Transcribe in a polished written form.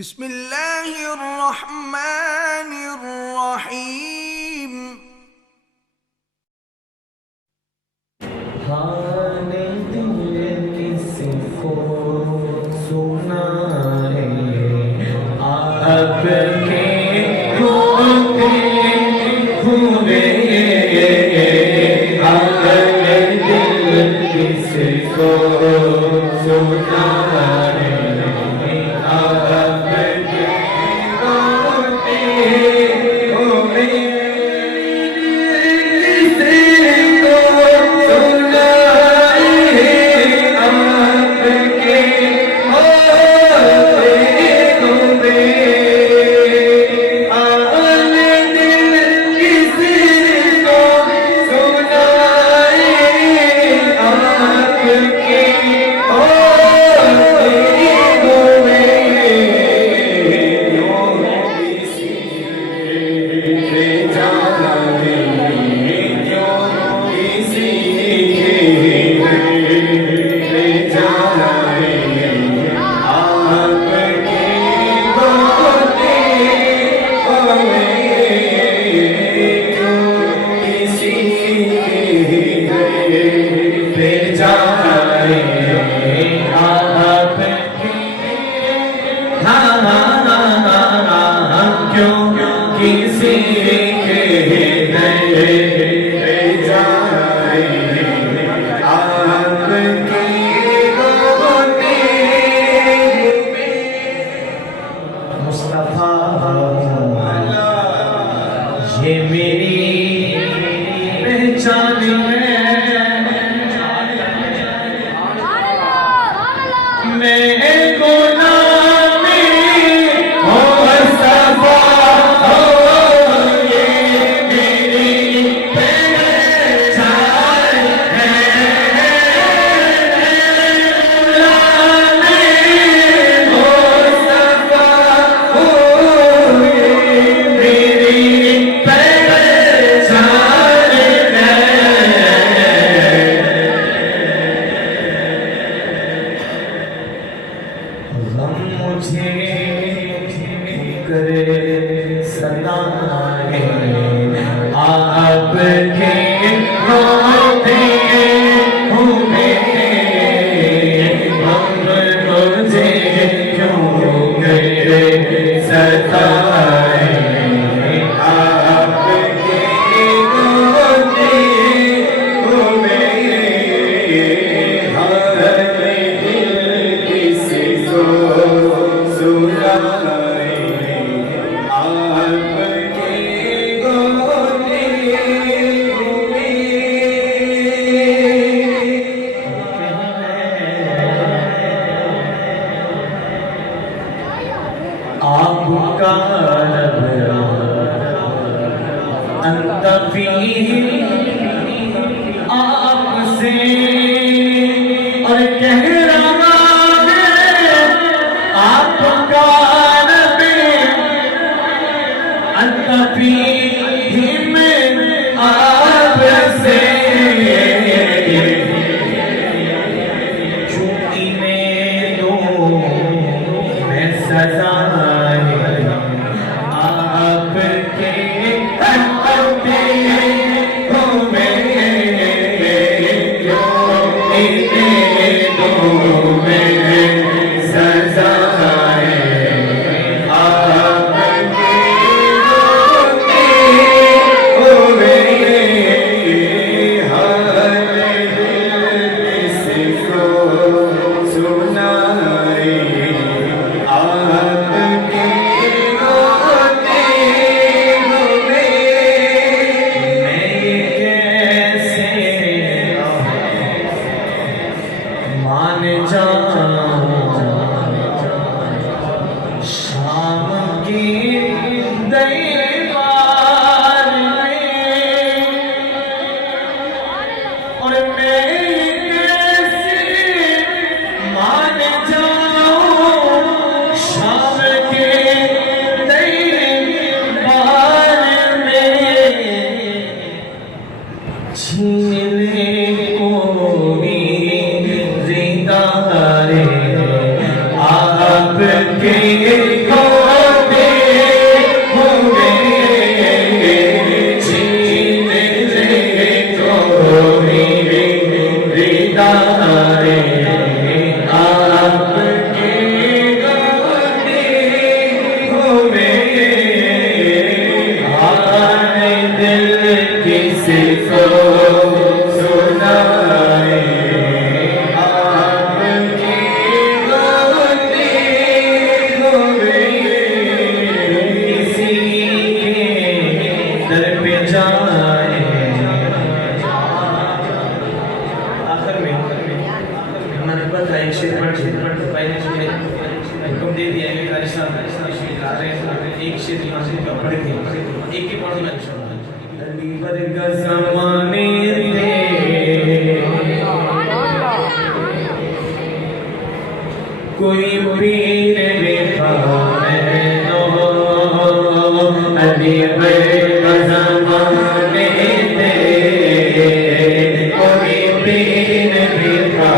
बिस्मिल्लाहिर्रहमानिर्रहीम। हाल दिल किसको सुनाए, आपके होते हुए। हाल दिल किसको सुनाए, आपके होते हुए। ये मेरी पहचान है, मैं गुलामी हो मुस्तफा हो, ये मेरी पहचान है। गुलामी हो मुस्तफा हो, ये मेरी पहचान है। गम मुझे करे सताए, आपके होते हुए। गम मुझे क्यों करे सताए, आपके होते हुए। हाल दिल किसको सुनाए, आपके होते हुए। आपका अंतफी आपसे और कह रहा है, आपका अंतफी में आपसे। छुट्टी में दो मैं सजा है, आपके होते हुए। दो मैं सजा है, आपके होते हुए। हाल दिल किसको सुनाए, आपके होते हुए। मैं कैसे मान जाऊं शाम की दीवार में, और मैं कैसे मान जाऊं शाम के दीवार में। छीन ले कोई रे भाई ने हुक्म दे दिया कि राजस्थान गा रहे हैं, एक शेर यहाँ से पढ़े थे, एक ही पढ़ मैं अली वर्गा ज़माने थे कोई पीर बेखा अली वर्गा ज़माने थे कोई पीर बेखा